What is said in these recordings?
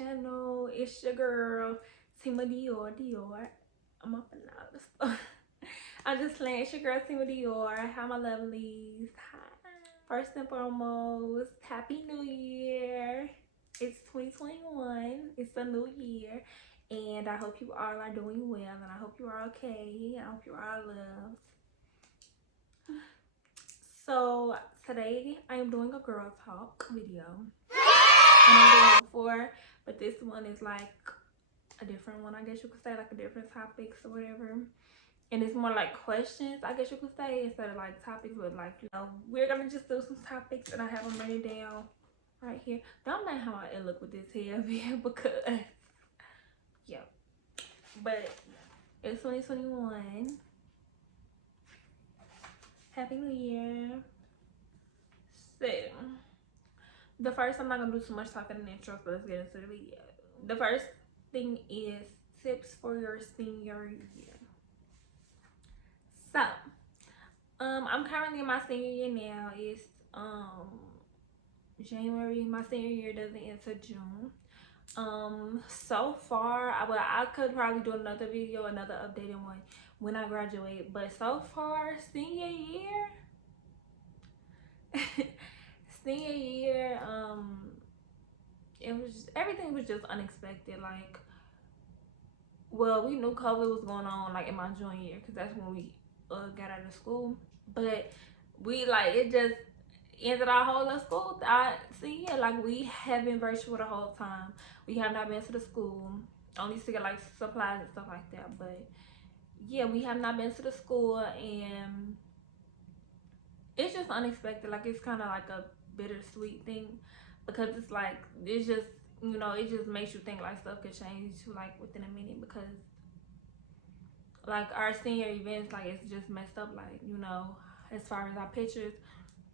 channel. It's your girl Tima Dior. I'm up and out of stuff. I'm just playing. It's your girl Tima Dior. How my lovelies? Hi. First and foremost, Happy New Year. It's 2021. It's a new year, and I hope you all are doing well, and I hope you are okay. I hope you are loved. So today I am doing a girl talk video. And I'm doing it before, but this one is like a different one, I guess you could say, like a different topics or whatever. And it's more like questions, I guess you could say, instead of like topics. But like, you know, we're gonna just do some topics, and I have them written down right here. Don't mind how I look with this hair because yeah. But it's 2021. Happy New Year. So the first, I'm not gonna do too much talking in the intro, so let's get into the video. The first thing is tips for your senior year. So I'm currently in my senior year now. It's January. My senior year doesn't end till June. So far, I could probably do another video, another updated one when I graduate, but so far, senior year senior year, everything was just unexpected. Like, well, we knew COVID was going on like in my junior year, because that's when we got out of school, but we like, it just ended our whole school. Like, we have been virtual the whole time. We have not been to the school, only to get like supplies and stuff like that. But yeah, we have not been to the school, and it's just unexpected. Like, it's kind of like a bittersweet thing, because it's like, it's just, you know, it just makes you think like stuff could change like within a minute, because like our senior events, like, it's just messed up. Like, you know, as far as our pictures,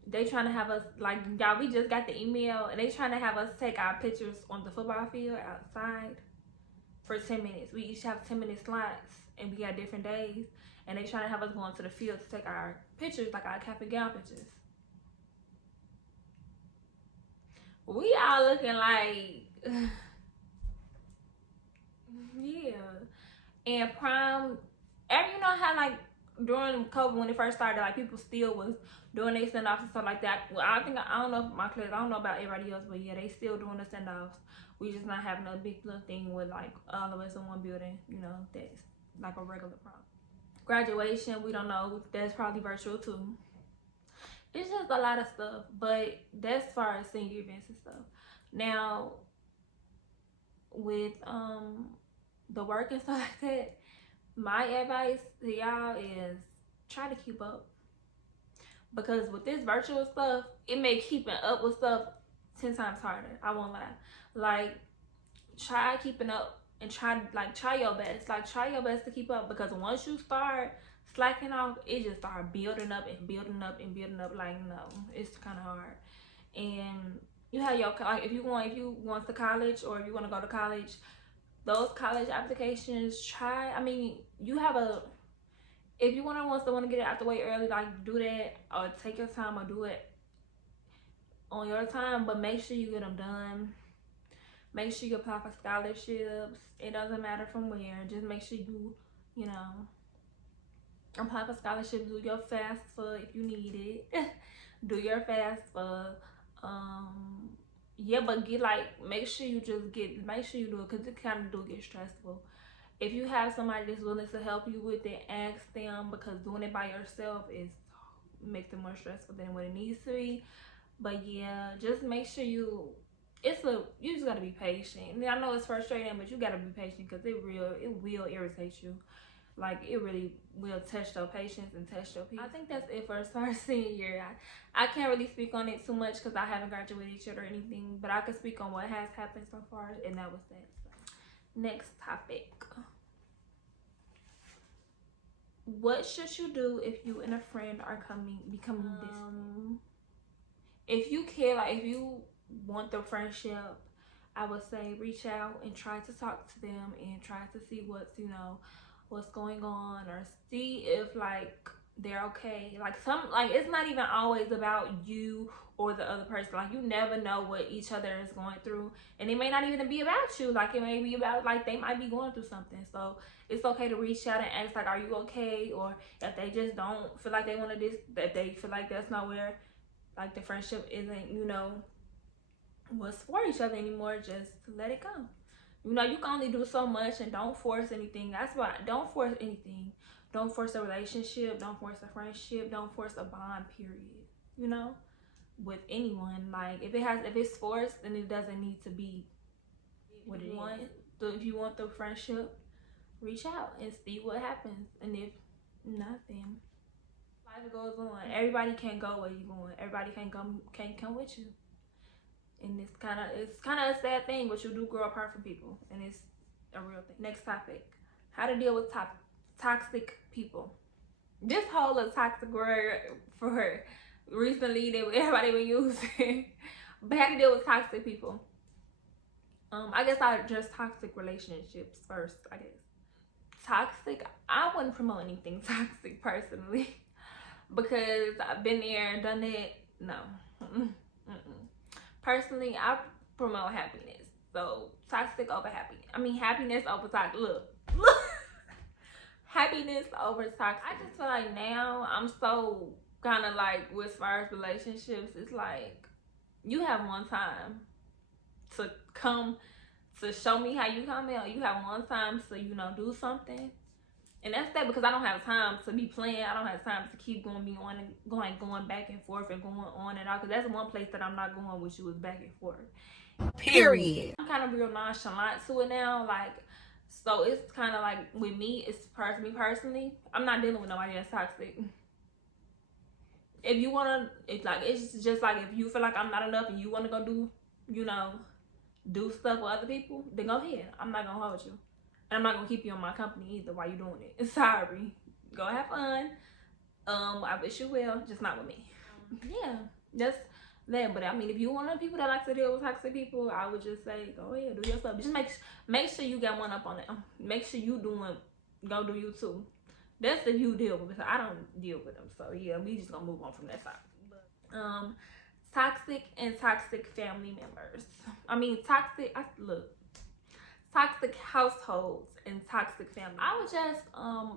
they trying to have us, like, y'all, we just got the email, and they trying to have us take our pictures on the football field outside for 10 minutes. We each have 10-minute slots, and we got different days, and they trying to have us go into the field to take our pictures, like our cap and gown pictures. We all looking like yeah. And prom, you know how like during COVID, when it first started, like, people still was doing their send-offs and stuff like that. Well, I don't know if my class, I don't know about everybody else, but yeah, they still doing the send-offs. We just not having a big little thing with like all of us in one building, you know, that's like a regular prom. Graduation, we don't know, that's probably virtual too. It's just a lot of stuff, but that's as far as senior events and stuff. Now, with the work and stuff like that, my advice to y'all is try to keep up, because with this virtual stuff, it make keeping up with stuff 10 times harder. I won't lie. Like, try keeping up, and try your best. Like, try your best to keep up, because once you start slacking off, it just start building up and building up and building up. Like, no, it's kind of hard. And you have your, like, if you want to college, or if you want to go to college, those college applications, you have a, if you want to get it out the way early, like, do that, or take your time, or do it on your time, but make sure you get them done. Make sure you apply for scholarships. It doesn't matter from where. Just make sure you know, apply for scholarships. Do your FAFSA if you need it. Do your FAFSA. Yeah, but make sure you do it, because it kind of do get stressful. If you have somebody that's willing to help you with it, ask them, because doing it by yourself makes it more stressful than what it needs to be. But yeah, just make sure you just gotta be patient. And I know it's frustrating, but you gotta be patient, because it will irritate you. Like, it really will test your patience and test your peace. I think that's it for our senior year. I can't really speak on it too much, because I haven't graduated yet or anything, but I can speak on what has happened so far, and that was that. So, next topic. What should you do if you and a friend are becoming distant? If you care, like, if you want the friendship, I would say reach out and try to talk to them, and try to see what's going on, or see if, like, they're okay. Like it's not even always about you or the other person. Like you never know what each other is going through, and it may not even be about you. Like it may be about, like, they might be going through something. So it's okay to reach out and ask, like, are you okay? Or if they just don't feel like they want to that they feel like that's not where, like, the friendship isn't, what's for each other anymore, just let it go. You can only do so much, and don't force anything. That's why, don't force anything. Don't force a relationship. Don't force a friendship. Don't force a bond, period. With anyone. Like, if it's forced, then it doesn't need to be what it is. So if you want the friendship, reach out and see what happens. And if nothing, life goes on. Everybody can't go where you're going. Everybody can't come with you. And it's kind of a sad thing, but you do grow apart from people, and it's a real thing. Next topic: how to deal with toxic people. This whole little toxic word for recently that everybody been using, but how to deal with toxic people. I guess I address toxic relationships first. I guess toxic. I wouldn't promote anything toxic personally, because I've been there and done it. No. Personally, I promote happiness. So toxic over happiness. I mean, happiness over toxic. Look. Happiness over toxic. I just feel like now I'm so kind of like, with as far as relationships, it's like you have one time to come to show me how you come in, or you have one time to do something. And that's that, because I don't have time to be playing. I don't have time to keep going back and forth and going on and on. Because that's one place that I'm not going with you, is back and forth. Period. I'm kind of real nonchalant to it now. Like, so it's kind of like, with me, it's personally, I'm not dealing with nobody that's toxic. If you want to, it's just like, if you feel like I'm not enough and you want to go do, do stuff with other people, then go ahead. I'm not going to hold you. And I'm not gonna keep you in my company either while you're doing it. Sorry. Go have fun. I wish you well, just not with me. Yeah, that's that. But I mean, if you want the people that like to deal with toxic people, I would just say, go ahead, do your stuff. Just make sure you got one up on it. Make sure you go do you too. That's if you deal with it. I don't deal with them. So yeah, we just gonna move on from that side. Toxic and toxic family members. I mean, toxic households and toxic families. I would just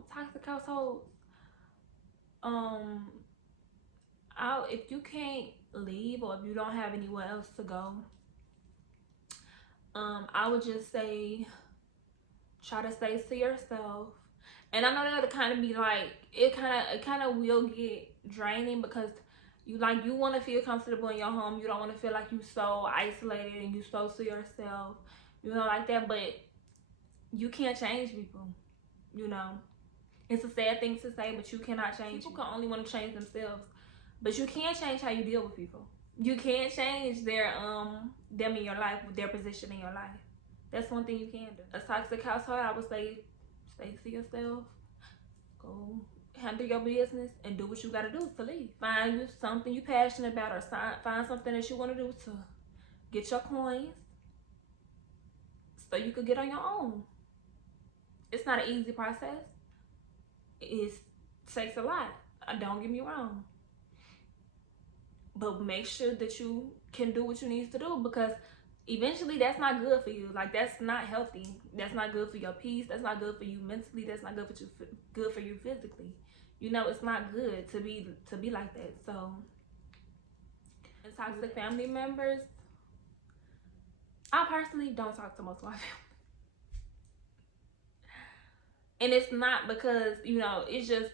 toxic households. If you can't leave, or if you don't have anywhere else to go, I would just say, try to stay to yourself. And I know that'll kind of be like, it kind of will get draining, because you want to feel comfortable in your home. You don't want to feel like you so isolated and you so to yourself. Like that, but you can't change people. It's a sad thing to say, but you cannot change. People can only want to change themselves, but you can't change how you deal with people. You can't change their them in your life, their position in your life. That's one thing you can do. A toxic household, I would say, stay to yourself. Go handle your business and do what you gotta do to leave. Find you something you passionate about, or find something that you want to do to get your coins, so you could get on your own. It's not an easy process. It takes a lot. Don't get me wrong. But make sure that you can do what you need to do, because eventually that's not good for you. Like, that's not healthy. That's not good for your peace. That's not good for you mentally. That's not good for you physically. It's not good to be like that. So, and toxic family members, I personally don't talk to most of my family. And it's not because, it's just,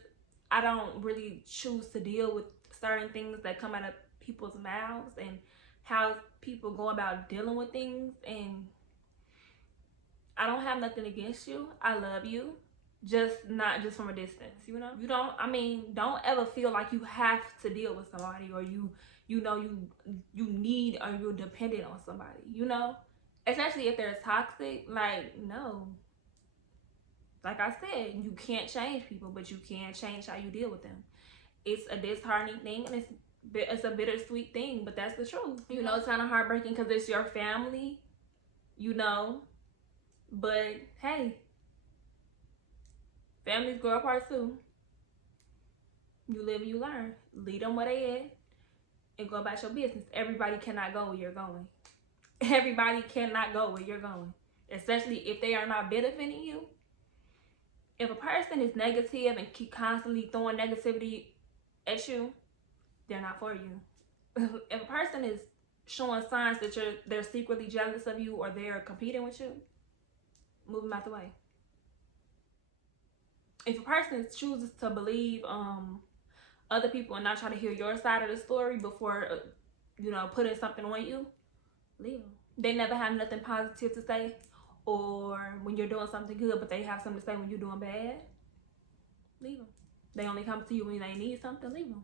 I don't really choose to deal with certain things that come out of people's mouths, and how people go about dealing with things. And I don't have nothing against you. I love you. Just not just from a distance, You don't ever feel like you have to deal with somebody, or you need, or you're dependent on somebody, Especially if they're toxic, no. Like I said, you can't change people, but you can change how you deal with them. It's a disheartening thing, and it's a bittersweet thing, but that's the truth. It's kind of heartbreaking because it's your family, but hey, families grow apart too. You live and you learn. Lead them where they at and go about your business. Everybody cannot go where you're going. Everybody cannot go where you're going, especially if they are not benefiting you. If a person is negative and keep constantly throwing negativity at you, they're not for you. If a person is showing signs that they're secretly jealous of you or they're competing with you, move them out the way. If a person chooses to believe other people and not try to hear your side of the story before putting something on you, leave them. They never have nothing positive to say, or when you're doing something good but they have something to say when you're doing bad, leave them. They only come to you when they need something, leave them.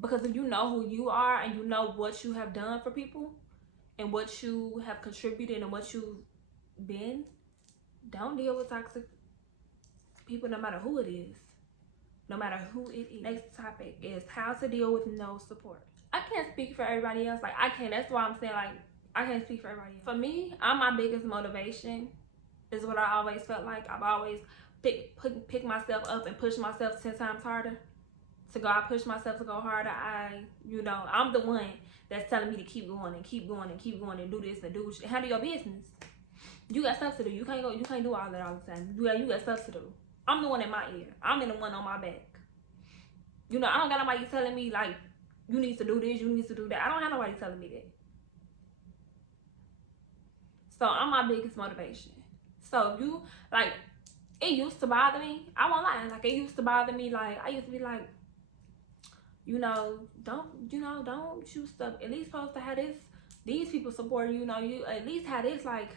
Because if you know who you are and you know what you have done for people and what you have contributed and what you've been, don't deal with toxic people no matter who it is. No matter who it is. Next topic is how to deal with no support. I can't speak for everybody else. Like, I can't. That's why I'm saying, like, I can't speak for everybody else. For me, I'm my biggest motivation is what I always felt like. I've always pick myself up and push myself 10 times harder. To go, I push myself to go harder. I'm the one that's telling me to keep going and keep going and keep going and do this and do handle your business. You got stuff to do. You can't do all that all the time. You got stuff to do. I'm the one in my ear. I'm in the one on my back. I don't got nobody telling me like you need to do this, you need to do that. I don't have nobody telling me that. So I'm my biggest motivation. So if you like, it used to bother me. I won't lie. Like, it used to bother me. Like, I used to be like, don't you stuff at least supposed to have these people supporting you. You at least have this, like,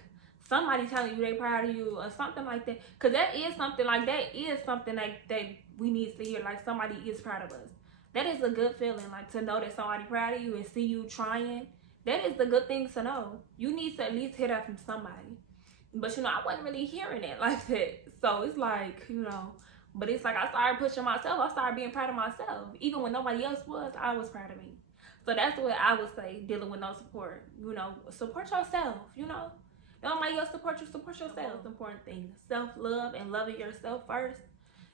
somebody telling you they proud of you or something like that. Because that is something that we need to hear. Like, somebody is proud of us. That is a good feeling, like, to know that somebody proud of you and see you trying. That is the good thing to know. You need to at least hear that from somebody. But I wasn't really hearing it like that. So it's like, but it's like I started pushing myself. I started being proud of myself. Even when nobody else was, I was proud of me. So that's what I would say, dealing with no support. Support yourself, Nobody else support you, support yourself. The most important thing, self-love and loving yourself first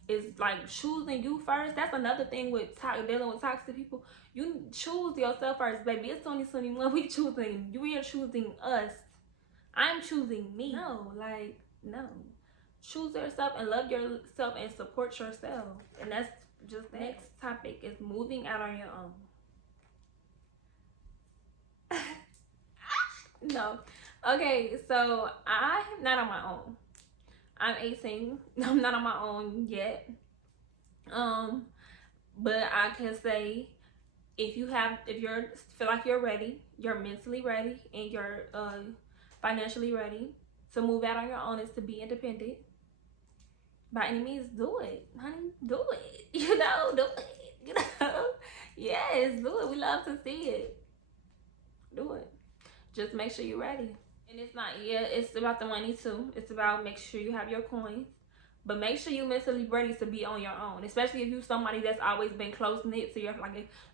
is like choosing you first. That's another thing with dealing with toxic people. You choose yourself first, baby. It's 2021. We are choosing us. I'm choosing me. No. Choose yourself and love yourself and support yourself. And that's just the next topic is moving out on your own. No. Okay, so I'm not on my own. I'm 18. I'm not on my own yet. But I can say if you feel like you're ready, you're mentally ready, and you're financially ready to move out on your own, is to be independent. By any means, do it, honey. Do it. Do it. Yes, do it. We love to see it. Do it. Just make sure you're ready. And it's about the money too. It's about making sure you have your coins. But make sure you're mentally ready to be on your own. Especially if you're somebody that's always been close-knit to your,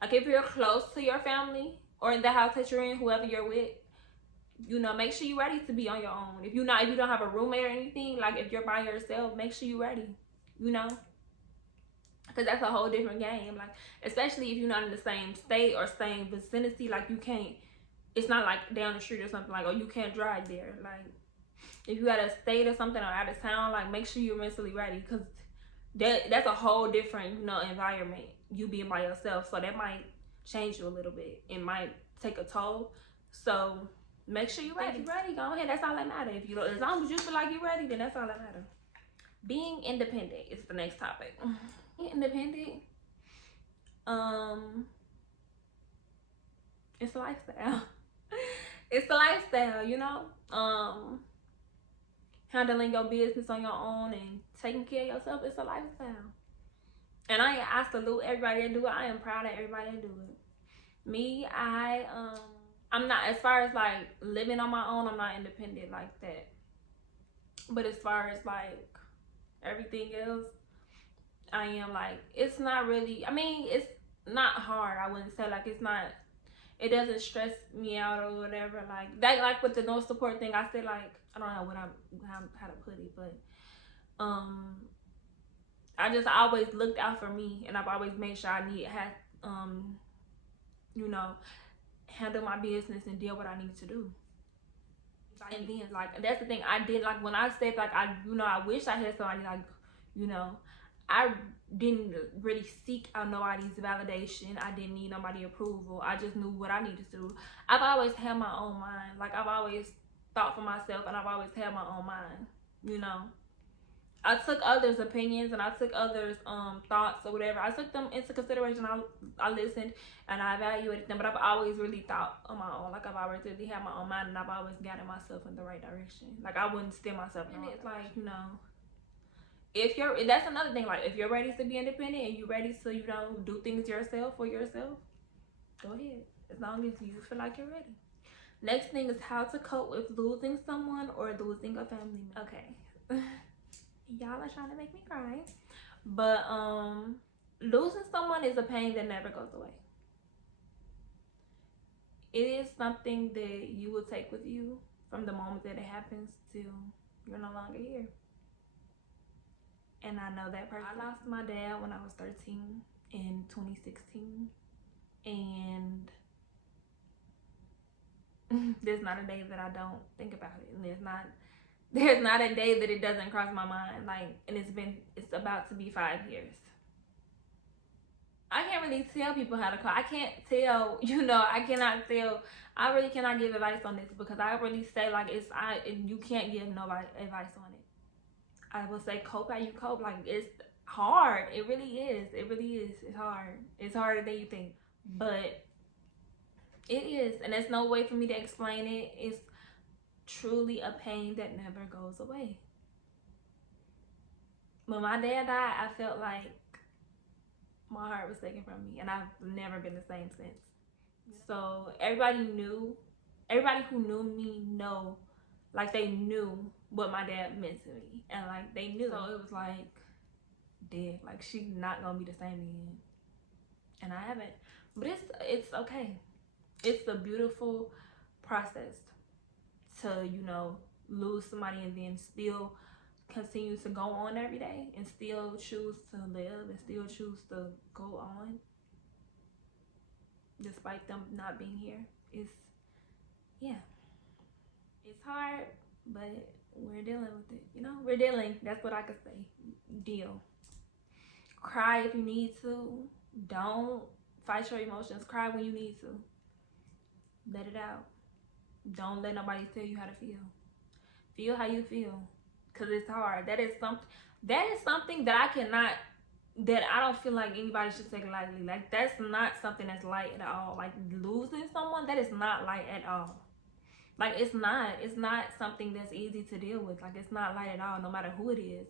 if you're close to your family or in the house that you're in, whoever you're with, make sure you're ready to be on your own. If you don't have a roommate or anything, like if you're by yourself, make sure you're ready, because that's a whole different game. Like, especially if you're not in the same state or same vicinity, like it's not like down the street or something, like, or you can't drive there. Like, if you at a state or something or out of town, like, make sure you're mentally ready, because that's a whole different, environment, you being by yourself. So that might change you a little bit. It might take a toll. So make sure you're ready. Go ahead. That's all that matters. As long as you feel like you're ready, then that's all that matters. Being independent is the next topic. Being independent, it's a lifestyle. It's a lifestyle, handling your business on your own and taking care of yourself. It's a lifestyle. And I salute everybody that do it. I am proud of everybody that do it. Me, I'm not, as far as like living on my own, I'm not independent like that. But as far as like everything else, I am. Like, it's not really, it's not hard. I wouldn't say, like, it doesn't stress me out or whatever. Like that, like with the no support thing, I said, like, I don't know how to put it, but I I just always looked out for me, and I've always made sure you know, handle my business and deal what I need to do. And then, like, that's the thing I did. Like, when I said, like, I wish I had somebody, like, I didn't really seek out nobody's validation. I didn't need nobody's approval. I just knew what I needed to do. I've always had my own mind. Like, I've always thought for myself, and I've always had my own mind. I took others' opinions and I took others' thoughts or whatever. I took them into consideration. I listened and I evaluated them, but I've always really thought on my own. Like, I've always really had my own mind, and I've always guided myself in the right direction. Like, I wouldn't steer myself in it. Like, that's another thing. Like, if you're ready to be independent and you're ready to, do things yourself for yourself, go ahead. As long as you feel like you're ready. Next thing is how to cope with losing someone or losing a family member. Okay. Y'all are trying to make me cry, but losing someone is a pain that never goes away. It is something that you will take with you from the moment that it happens till you're no longer here. And I know that person. I lost my dad when I was 13 in 2016, and there's not a day that I don't think about it, and there's not a day that it doesn't cross my mind. Like, and it's about to be 5 years. I can't really tell people how to cope. I can't tell, I really cannot give advice on this, because I really say, like, you can't give nobody advice on it. I will say cope how you cope. Like, it's hard. It really is. It really is. It's hard. It's harder than you think. But it is. And there's no way for me to explain it. It's truly a pain that never goes away. When my dad died, I felt like my heart was taken from me, and I've never been the same since. So everybody who knew me they knew what my dad meant to me, and like they knew. So it was like, dead. Like, she's not gonna be the same again, and I haven't. But it's okay. It's a beautiful process to lose somebody and then still continue to go on every day and still choose to live and still choose to go on despite them not being here. It's hard, but we're dealing with it. We're dealing. That's what I could say. Deal. Cry if you need to. Don't fight your emotions. Cry when you need to. Let it out. Don't let nobody tell you how to feel. Feel how you feel, because it's hard. That is something that I don't feel like anybody should take lightly. Like, that's not something that's light at all. Like, losing someone, that is not light at all. Like, it's not something that's easy to deal with. Like, it's not light at all, no matter who it is.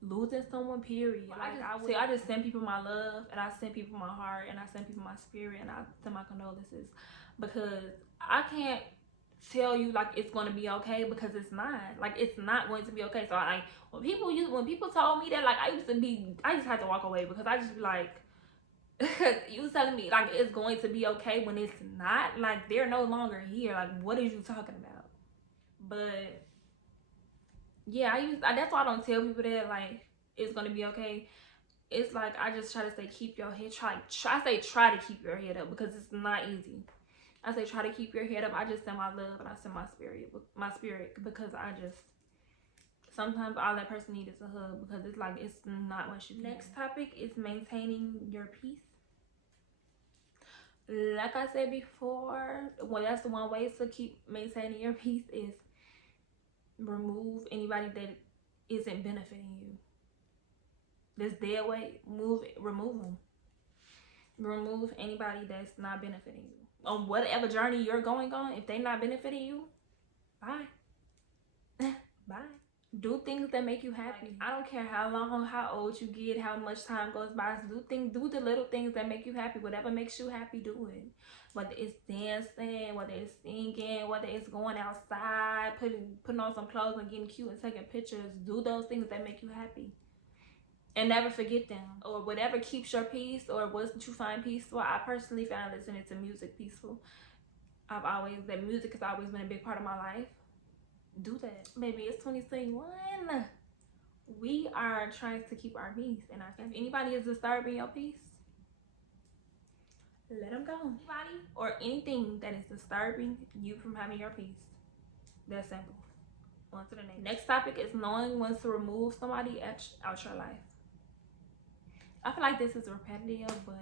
Losing someone, period. Like, I just send people my love, and I send people my heart, and I send people my spirit, and I send my condolences, because I can't tell you like it's going to be okay, because it's not. Like, it's not going to be okay. So when people told me that, like, I just had to walk away, because I just be like, you telling me like it's going to be okay when it's not. Like, they're no longer here. Like, what are you talking about? But yeah, that's why I don't tell people that like it's gonna be okay. It's like, I just try to say, keep your head, try to keep your head up, because it's not easy. I say try to keep your head up. I just send my love, and I send my spirit, because sometimes all that person needs is a hug, because it's like, it's not what you need. Next topic is maintaining your peace. Like I said before, well, that's the one way to keep maintaining your peace is remove anybody that isn't benefiting you. This dead weight, remove them. Remove anybody that's not benefiting you. On whatever journey you're going on, if they're not benefiting you, bye. Bye. Do things that make you happy. I don't care how old you get, how much time goes by. Do the little things that make you happy. Whatever makes you happy, do it. Whether it's dancing, whether it's singing, whether it's going outside, putting on some clothes and getting cute and taking pictures. Do those things that make you happy. And never forget them. Or whatever keeps your peace, or what you find peaceful. I personally found listening to music peaceful. That music has always been a big part of my life. Do that. Baby, it's 2021. we are trying to keep our peace. And if anybody is disturbing your peace, let them go. Anybody or anything that is disturbing you from having your peace. That's simple. On to the next topic is knowing when to remove somebody out your life. I feel like this is repetitive, but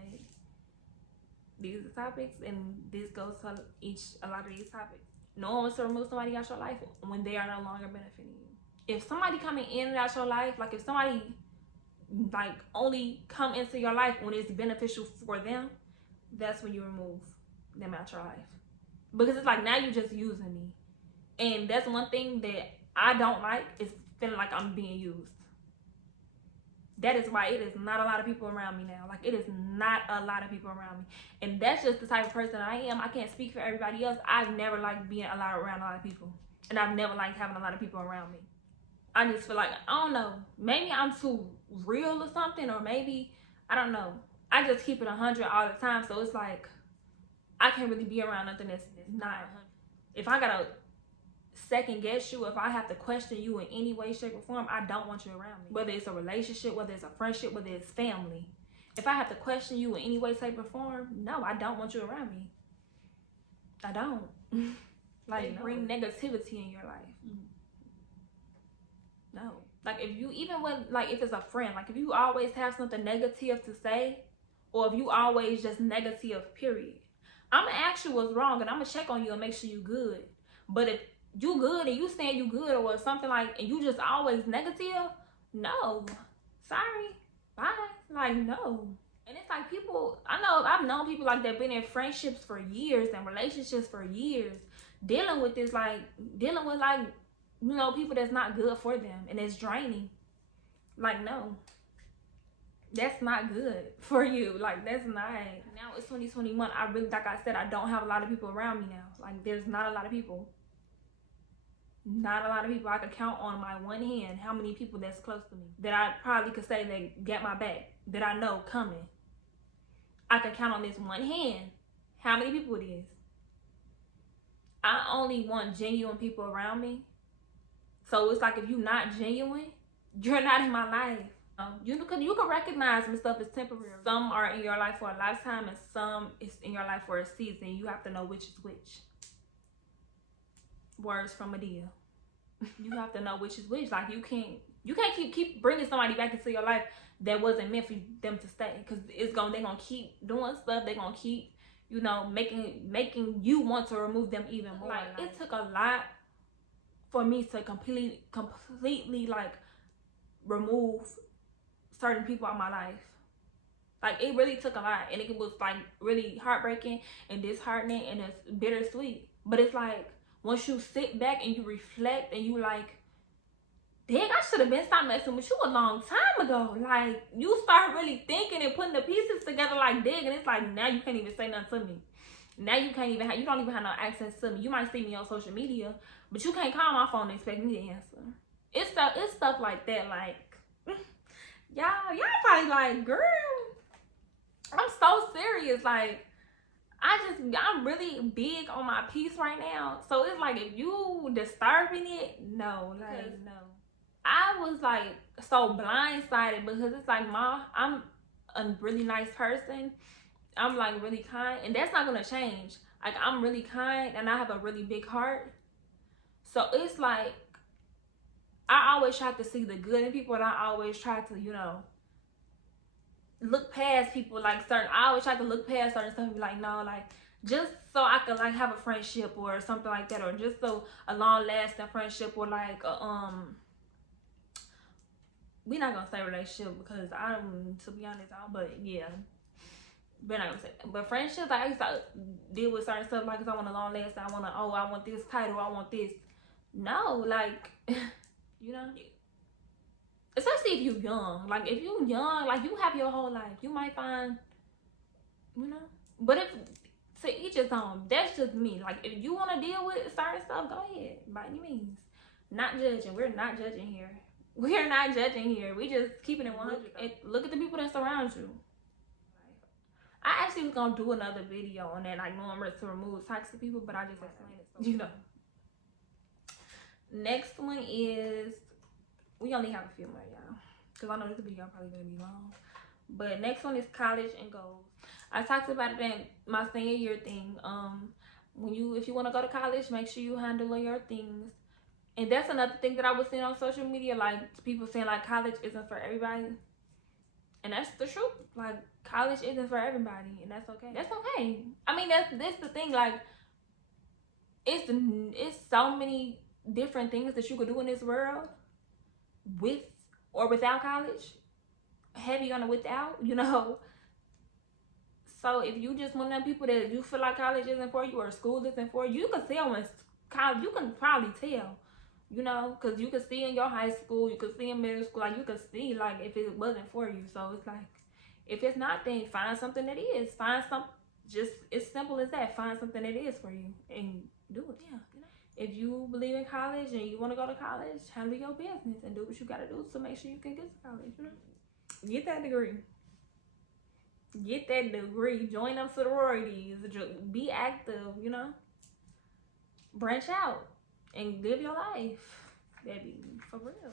these are topics, and this goes to a lot of these topics. Knowing when to remove somebody out your life when they are no longer benefiting you. If somebody coming in and out your life, like if somebody like only come into your life when it's beneficial for them, that's when you remove them out your life. Because it's like, now you're just using me. And that's one thing that I don't like, is feeling like I'm being used. That is why it is not a lot of people around me now. Like, it is not a lot of people around me. And that's just the type of person I am. I can't speak for everybody else. I've never liked being around a lot of people. And I've never liked having a lot of people around me. I just feel like, I don't know, maybe I'm too real or something, or maybe, I don't know. I just keep it 100 all the time, so it's like, I can't really be around nothing that's not 100. If I gotta second guess you, if I have to question you in any way, shape, or form, I don't want you around me. Whether it's a relationship, whether it's a friendship, whether it's family. If I have to question you in any way, shape, or form, no, I don't want you around me. I don't. Like, bring negativity in your life. No. Like, if you, even when, like, if it's a friend, like, if you always have something negative to say, or if you always just negative, period, I'm gonna ask you what's wrong, and I'm gonna check on you and make sure you good. But if you good and you saying you good, or something like, and you just always negative, no, sorry, bye. Like, no. And it's like, people, I know, I've known people like that, been in friendships for years and relationships for years, dealing with this, like, dealing with, like, you know, people that's not good for them, and it's draining. Like, no, that's not good for you. Like, that's not. Now it's 2021. I really, like I said, I don't have a lot of people around me now. Like, there's not a lot of people. Not a lot of people. I could count on my one hand how many people that's close to me, that I probably could say they get my back, that I know coming. I could count on this one hand how many people it is. I only want genuine people around me. So it's like, if you're not genuine, you're not in my life. You can recognize when stuff is temporary. Some are in your life for a lifetime, and some is in your life for a season. You have to know which is which. Words from Medea. You have to know which is which. Like, you can't keep bringing somebody back into your life that wasn't meant for them to stay, because they're gonna keep doing stuff. They're gonna keep, you know, making you want to remove them even more. Like, it took a lot for me to completely like remove certain people out of my life. Like, it really took a lot, and it was like really heartbreaking and disheartening, and it's bittersweet. But it's like, once you sit back and you reflect and you like, dang, I should have been stopped messing with you a long time ago. Like, you start really thinking and putting the pieces together, like, dang, and it's like, now you can't even say nothing to me. Now you can't even you don't even have no access to me. You might see me on social media, but you can't call my phone and expect me to answer. It's stuff like that. Like, y'all probably like, girl, I'm so serious. Like, I'm really big on my peace right now. So it's like, if you disturbing it, no, like, no. I was like so blindsided, because it's like, I'm a really nice person. I'm like really kind, and that's not gonna change. Like, I'm really kind, and I have a really big heart. So it's like, I always try to see the good in people, and I always try to, you know, look past people. Like, I always try to look past certain stuff and be like, no, like, just so I could like have a friendship or something like that, or just so a long lasting friendship, or like we're not gonna say relationship, because to be honest, but yeah. But I'm saying, but friendships, I used to deal with certain stuff, like, if I want a long last, I want this title, I want this. No, like, you know, especially if you're young. Like, if you're young, like, you have your whole life, you might find, you know. But if, to each his own, that's just me. Like, if you want to deal with certain stuff, go ahead, by any means. Not judging. We're not judging here. We're not judging here. We just keeping it 100. Look at the people that surround you. I actually was gonna do another video on that, like, knowing to remove toxic people, but I just explained it, so you know. Next one is We only have a few more, y'all, because I know this video probably gonna be long. But next one is college and goals. I talked about it in my senior year thing. If you want to go to college, make sure you handle your things. And that's another thing that I was seeing on social media, like people saying like college isn't for everybody. And that's the truth. Like, college isn't for everybody, and that's okay. That's okay. I mean, that's the thing. Like, it's so many different things that you could do in this world with or without college. Heavy on the without, you know. So if you just one of them people that you feel like college isn't for you or school isn't for you, you can tell when college. You can probably tell. You know, because you could see in your high school, you could see in middle school, like you could see like if it wasn't for you. So it's like, if it's not, then find something that is. Find some, just as simple as that. Find something that is for you and do it. Yeah, you know. If you believe in college and you want to go to college, handle your business and do what you got to do to make sure you can get to college. You know, get that degree. Get that degree. Join them sororities. Be active. You know, branch out. And live your life, baby, for real.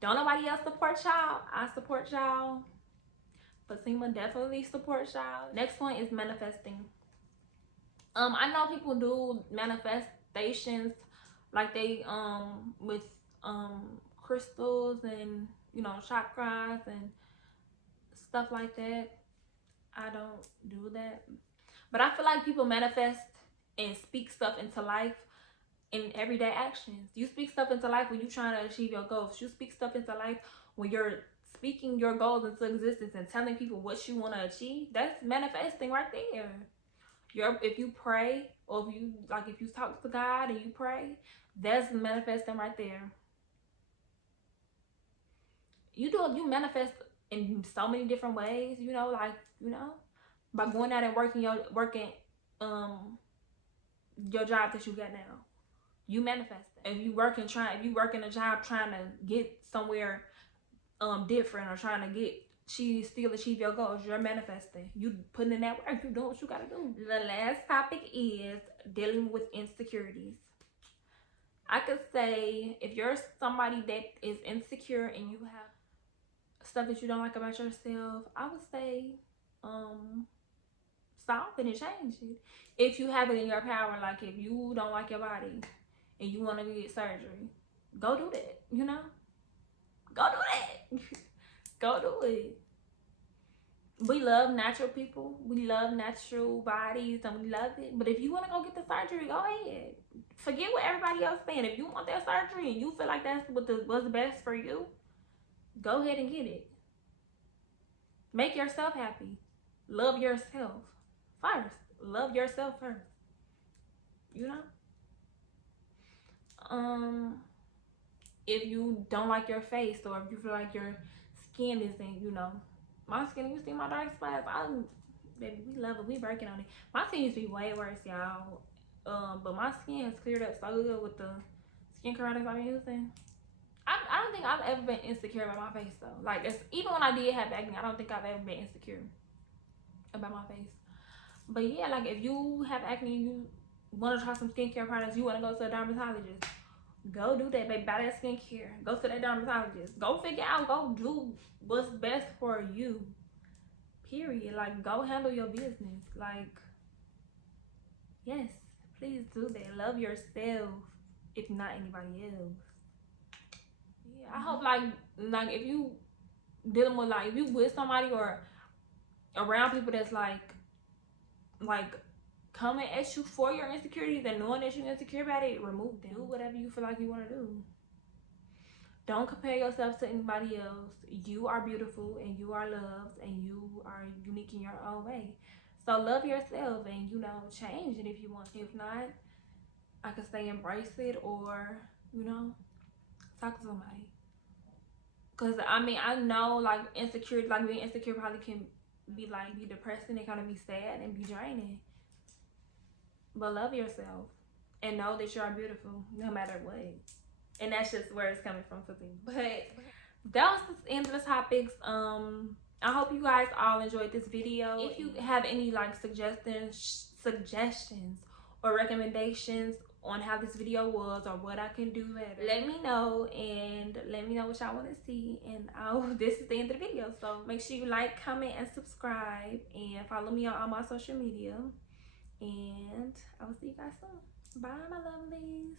Don't nobody else support y'all. I support y'all. Fatima definitely supports y'all. Next one is manifesting. I know people do manifestations like they with crystals and, you know, chakras and stuff like that. I don't do that. But I feel like people manifest and speak stuff into life in everyday actions. You speak stuff into life when you're trying to achieve your goals. You speak stuff into life when you're speaking your goals into existence and telling people what you want to achieve. That's manifesting right there. If you pray, or if you talk to God and you pray, that's manifesting right there. You manifest in so many different ways, you know, like, you know, by going out and working your job that you got now. You manifest it. If you work in a job trying to get somewhere different, or trying to still achieve your goals, you're manifesting. You putting in that work, you doing what you gotta do. The last topic is dealing with insecurities. I could say if you're somebody that is insecure and you have stuff that you don't like about yourself, I would say stop it and change it. If you have it in your power, like if you don't like your body and you want to get surgery, go do that, you know? Go do that. Go do it. We love natural people. We love natural bodies and we love it. But if you want to go get the surgery, go ahead. Forget what everybody else saying. If you want that surgery and you feel like that's what's best for you, go ahead and get it. Make yourself happy. Love yourself first. Love yourself first. You know? If you don't like your face, or if you feel like your skin isn't, you know, my skin, you see my dark spots, baby, we love it. We working on it. My skin used to be way worse, y'all. But my skin has cleared up so good with the skin products I'm using. I don't think I've ever been insecure about my face though. Like, even when I did have acne, I don't think I've ever been insecure about my face. But yeah, like if you have acne and you want to try some skincare products, you want to go to a dermatologist, go do that, baby. Buy that skincare. Go to that dermatologist. Go figure out, go do what's best for you. Period. Like, go handle your business. Like, yes, please do that. Love yourself, if not anybody else. Yeah, I hope like if you dealing with, like, if you with somebody or around people that's like coming at you for your insecurities and knowing that you're insecure about it, remove them. Do whatever you feel like you want to do. Don't compare yourself to anybody else. You are beautiful and you are loved and you are unique in your own way. So love yourself and, you know, change it if you want. If not, I could say embrace it, or, you know, talk to somebody. Because, I mean, I know, like, insecure, like, being insecure probably can be depressing and kind of be sad and be draining. But love yourself and know that you are beautiful no matter what. And that's just where it's coming from for me. But that was the end of the topics. I hope you guys all enjoyed this video. If you have any like suggestions or recommendations on how this video was or what I can do better, let me know, and let me know what y'all want to see. And this is the end of the video, so make sure you like, comment, and subscribe, and follow me on all my social media, and I will see you guys soon. Bye, my lovelies.